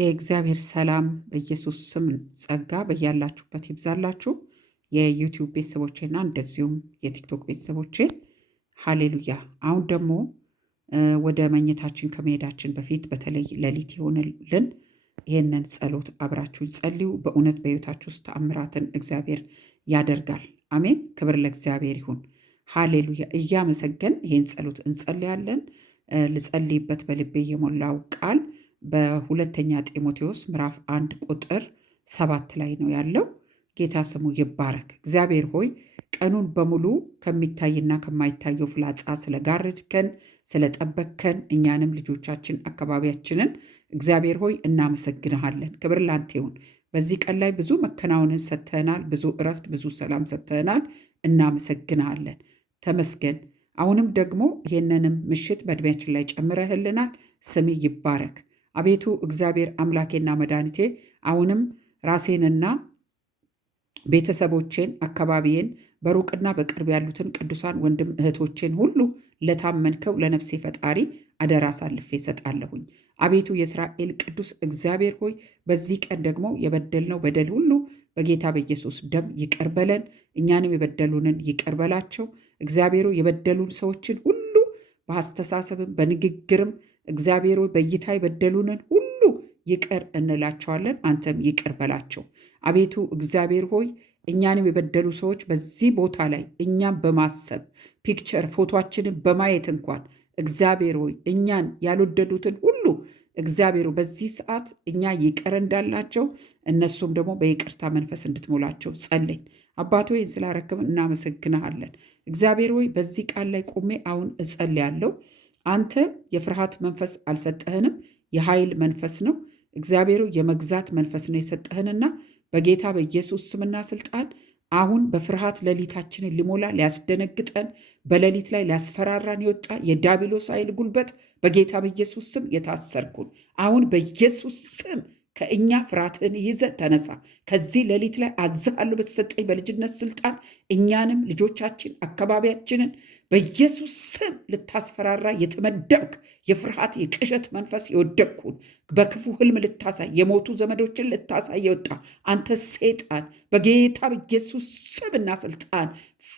የእግዚአብሔር ሰላም በኢየሱስ ስም ጸጋ በያላችሁበት ይብዛላችሁ። የዩቲዩብ ቤተሰቦቼና እንደዚሁም የቲክቶክ ቤተሰቦቼ ሃሌሉያ። አሁን ደግሞ ወደ መኝታችን ከመሄዳችን በፊት በተለይ ሌሊት የሆነልን ይህንን ጸሎት አብራችሁ ጸልዩ። በእውነት በሕይወታችሁ ውስጥ ተአምራትን እግዚአብሔር ያደርጋል። አሜን። ክብር ለእግዚአብሔር ይሁን። ሃሌሉያ። እያመሰገን ይህን ጸሎት እንጸልያለን። ልጸልይበት በልቤ የሞላው ቃል በሁለተኛ ጢሞቴዎስ ምዕራፍ 1 ቁጥር 7 ላይ ነው ያለው። ጌታ ስሙ ይባረክ። እግዚአብሔር ሆይ ቀኑን በሙሉ ከሚታይና ከማይታየው ፍላጻ ስለጋረድከን፣ ስለጠበቅከን እኛንም ልጆቻችን አካባቢያችንን እግዚአብሔር ሆይ እናመሰግንሃለን። ክብር ላንተ ይሁን። በዚህ ቀን ላይ ብዙ መከናወንን ሰጥተናል። ብዙ እረፍት፣ ብዙ ሰላም ሰጥተናል። እናመሰግንሃለን። ተመስገን። አሁንም ደግሞ ይህንንም ምሽት በዕድሜያችን ላይ ጨምረህልናል። ስም ይባረክ። አቤቱ እግዚአብሔር አምላኬና መድኃኒቴ አሁንም ራሴንና ቤተሰቦቼን አካባቢዬን በሩቅና በቅርብ ያሉትን ቅዱሳን ወንድም እህቶቼን ሁሉ ለታመንከው ለነፍሴ ፈጣሪ አደራ አሳልፌ እሰጣለሁኝ። አቤቱ የእስራኤል ቅዱስ እግዚአብሔር ሆይ በዚህ ቀን ደግሞ የበደልነው በደል ሁሉ በጌታ በኢየሱስ ደም ይቅር በለን። እኛንም የበደሉንን ይቅር በላቸው። እግዚአብሔሩ የበደሉን ሰዎችን ሁሉ በአስተሳሰብም በንግግርም እግዚአብሔር ሆይ በእይታ የበደሉንን ሁሉ ይቅር እንላቸዋለን። አንተም ይቅር በላቸው። አቤቱ እግዚአብሔር ሆይ እኛንም የበደሉ ሰዎች በዚህ ቦታ ላይ እኛም በማሰብ ፒክቸር ፎቶችንን በማየት እንኳን እግዚአብሔር ሆይ እኛን ያልወደዱትን ሁሉ እግዚአብሔሩ በዚህ ሰዓት እኛ ይቅር እንዳላቸው እነሱም ደግሞ በይቅርታ መንፈስ እንድትሞላቸው ጸለኝ። አባቶ ይህን ስላረክብን እናመሰግንሃለን። እግዚአብሔር ሆይ በዚህ ቃል ላይ ቆሜ አሁን እጸልያለሁ። አንተ የፍርሃት መንፈስ አልሰጠህንም፣ የኃይል መንፈስ ነው። እግዚአብሔሩ የመግዛት መንፈስ ነው የሰጠህንና በጌታ በኢየሱስ ስምና ስልጣን አሁን በፍርሃት ሌሊታችንን ሊሞላ ሊያስደነግጠን በሌሊት ላይ ሊያስፈራራን የወጣ የዲያብሎስ ኃይል ጉልበት በጌታ በኢየሱስ ስም የታሰርኩን አሁን በኢየሱስ ስም ከእኛ ፍርሃትን ይዘ ተነሳ። ከዚህ ሌሊት ላይ አዝሃለሁ በተሰጠኝ በልጅነት ስልጣን እኛንም ልጆቻችን አካባቢያችንን በኢየሱስ ስም ልታስፈራራ የተመደብክ የፍርሃት የቅዠት መንፈስ የወደቅኩን በክፉ ህልም ልታሳይ የሞቱ ዘመዶችን ልታሳይ የወጣ አንተ ሴጣን በጌታ በኢየሱስ ስምና ስልጣን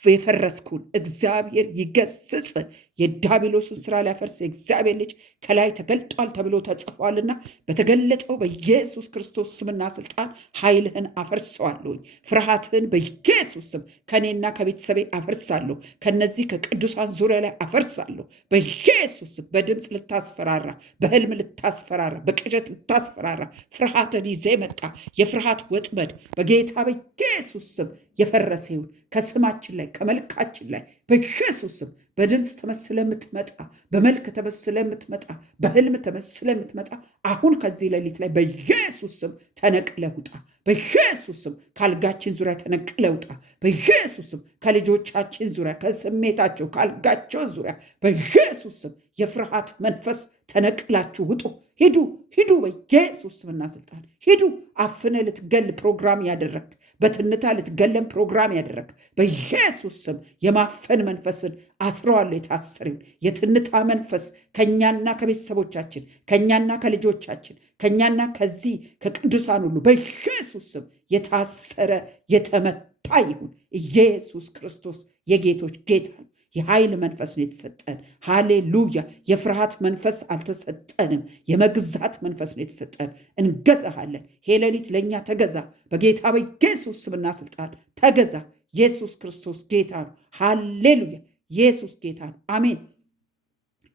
የፈረስኩን እግዚአብሔር ይገስጽ። የዲያብሎስን ስራ ሊያፈርስ የእግዚአብሔር ልጅ ከላይ ተገልጧል ተብሎ ተጽፏልና በተገለጠው በኢየሱስ ክርስቶስ ስምና ስልጣን ኃይልህን አፈርሰዋለሁ። ፍርሃትህን በኢየሱስ ስም ከእኔና ከቤተሰቤ አፈርሳለሁ። ከነዚህ ከቅዱሳን ዙሪያ ላይ አፈርሳለሁ በኢየሱስ ስም። በድምፅ ልታስፈራራ፣ በህልም ልታስፈራራ፣ በቅዠት ልታስፈራራ ፍርሃትን ይዘ መጣ የፍርሃት ወጥመድ በጌታ በኢየሱስ ስም የፈረሰ ይሁን። ከስማችን ላይ ከመልካችን ላይ በኢየሱስ ስም በድምፅ ተመስለ የምትመጣ በመልክ ተመስለ የምትመጣ በህልም ተመስለ የምትመጣ አሁን ከዚህ ሌሊት ላይ በኢየሱስ ስም ተነቅለ ውጣ። በኢየሱስ ስም ካልጋችን ዙሪያ ተነቅለ ውጣ። በኢየሱስ ስም ከልጆቻችን ዙሪያ ከስሜታቸው ካልጋቸው ዙሪያ በኢየሱስ ስም የፍርሃት መንፈስ ተነቅላችሁ ውጡ። ሂዱ ሂዱ፣ በኢየሱስ ስምና ስልጣን ሂዱ። አፍነ ልትገል ፕሮግራም ያደረግ በትንታ ልትገለን ፕሮግራም ያደረግ በኢየሱስ ስም የማፈን መንፈስን አስረዋለሁ። የታሰሪውን የትንታ መንፈስ ከእኛና ከቤተሰቦቻችን ከእኛና ከልጆቻችን ከእኛና ከዚህ ከቅዱሳን ሁሉ በኢየሱስ ስም የታሰረ የተመታ ይሁን። ኢየሱስ ክርስቶስ የጌቶች ጌታ ነው። የኃይል መንፈስ ነው የተሰጠን። ሃሌሉያ። የፍርሃት መንፈስ አልተሰጠንም። የመግዛት መንፈስ ነው የተሰጠን። እንገዛሃለን። ሌሊት ለእኛ ተገዛ። በጌታ በኢየሱስ ስምና ስልጣን ተገዛ። ኢየሱስ ክርስቶስ ጌታ ነው። ሃሌሉያ። ኢየሱስ ጌታ ነው። አሜን።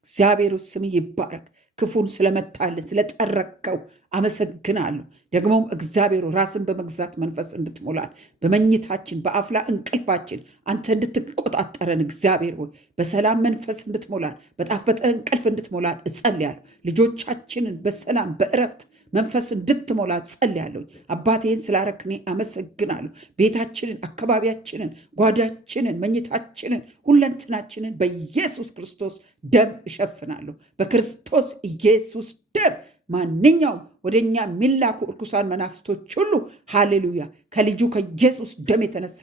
እግዚአብሔር ስም ይባረክ። ክፉን ስለመታልን ስለጠረከው አመሰግናለሁ። ደግሞም እግዚአብሔሩ ራስን በመግዛት መንፈስ እንድትሞላን በመኝታችን በአፍላ እንቅልፋችን አንተ እንድትቆጣጠረን እግዚአብሔር ሆይ በሰላም መንፈስ እንድትሞላን በጣፈጠ እንቅልፍ እንድትሞላን እጸልያለሁ። ልጆቻችንን በሰላም በእረፍት መንፈስ እንድትሞላ ጸልያለሁ። አባቴን ስላረክኔ አመሰግናለሁ። ቤታችንን፣ አካባቢያችንን፣ ጓዳችንን፣ መኝታችንን፣ ሁለንትናችንን በኢየሱስ ክርስቶስ ደም እሸፍናለሁ። በክርስቶስ ኢየሱስ ደም ማንኛውም ወደ እኛ የሚላኩ እርኩሳን መናፍስቶች ሁሉ ሃሌሉያ ከልጁ ከኢየሱስ ደም የተነሳ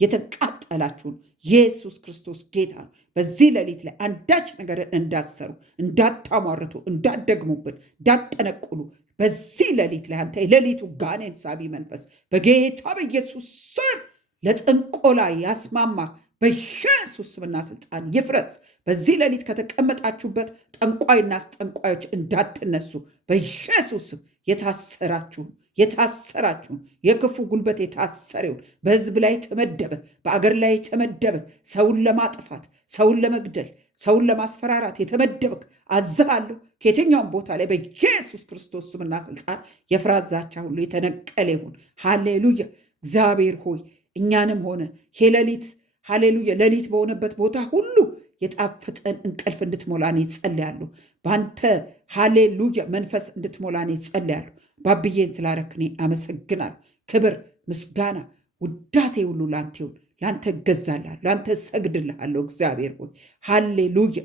የተቃጠላችሁን ኢየሱስ ክርስቶስ ጌታ ነው። በዚህ ሌሊት ላይ አንዳች ነገርን እንዳሰሩ፣ እንዳታሟርቱ፣ እንዳትደግሙብን፣ እንዳትጠነቁሉ በዚህ ሌሊት ላይ አንተ የሌሊቱ ጋኔን ሳቢ መንፈስ በጌታ በኢየሱስ ስም ለጥንቆላ ያስማማ በኢየሱስ ስምና ስልጣን ይፍረስ። በዚህ ሌሊት ከተቀመጣችሁበት ጠንቋይና አስጠንቋዮች እንዳትነሱ በኢየሱስ ስም የታሰራችሁን የክፉ ጉልበት የታሰረውን በሕዝብ ላይ የተመደበ በአገር ላይ የተመደበ ሰውን ለማጥፋት፣ ሰውን ለመግደል፣ ሰውን ለማስፈራራት የተመደበክ አዝሃለሁ። ከየትኛውም ቦታ ላይ በኢየሱስ ክርስቶስ ስምና ስልጣን የፍርሃት ዛቻ ሁሉ የተነቀለ ይሁን። ሃሌሉያ። እግዚአብሔር ሆይ እኛንም ሆነ ሌሊት ሃሌሉያ ሌሊት በሆነበት ቦታ ሁሉ የጣፈጠን እንቅልፍ እንድትሞላን ይጸልያለሁ። በአንተ ሃሌሉያ መንፈስ እንድትሞላን ይጸልያለሁ። ባብዬን ስላረክኔ አመሰግናለሁ። ክብር፣ ምስጋና፣ ውዳሴ ሁሉ ላንተ ይሁን። ላንተ እገዛልሃለሁ፣ ላንተ እሰግድልሃለሁ። እግዚአብሔር ሆይ ሃሌሉያ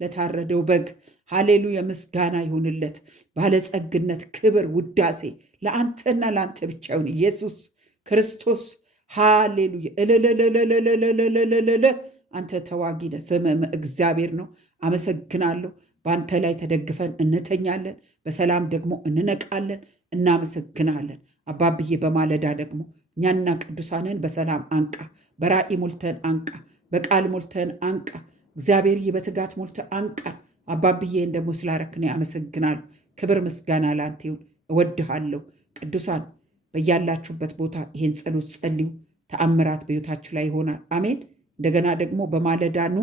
ለታረደው በግ ሃሌሉያ ምስጋና ይሁንለት። ባለጸግነት፣ ክብር፣ ውዳሴ ለአንተና ለአንተ ብቻ ይሁን። ኢየሱስ ክርስቶስ ሃሌሉያ አንተ ተዋጊ ነህ፣ ስምህ እግዚአብሔር ነው። አመሰግናለሁ። በአንተ ላይ ተደግፈን እንተኛለን፣ በሰላም ደግሞ እንነቃለን። እናመሰግናለን አባብዬ። በማለዳ ደግሞ እኛና ቅዱሳንን በሰላም አንቃ፣ በራእይ ሞልተን አንቃ፣ በቃል ሞልተን አንቃ። እግዚአብሔርዬ በትጋት ሞልተን አንቃ። አባብዬን ደግሞ ስላረክኔ አመሰግናለሁ። ክብር ምስጋና ላንተ ይሁን። እወድሃለሁ። ቅዱሳን በያላችሁበት ቦታ ይህን ጸሎት ጸልዩ። ተአምራት በሕይወታችሁ ላይ ይሆናል። አሜን። እንደገና ደግሞ በማለዳኑ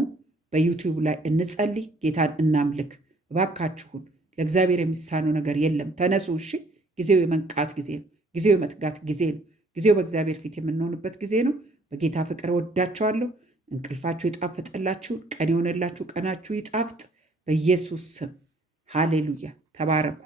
በዩቲዩብ ላይ እንጸልይ፣ ጌታን እናምልክ። እባካችሁን ለእግዚአብሔር የሚሳነው ነገር የለም። ተነሱ። እሺ፣ ጊዜው የመንቃት ጊዜ ነው። ጊዜው የመትጋት ጊዜ ነው። ጊዜው በእግዚአብሔር ፊት የምንሆንበት ጊዜ ነው። በጌታ ፍቅር ወዳችኋለሁ። እንቅልፋችሁ ይጣፍጥላችሁ። ቀን የሆነላችሁ ቀናችሁ ይጣፍጥ በኢየሱስ ስም። ሃሌሉያ። ተባረኩ።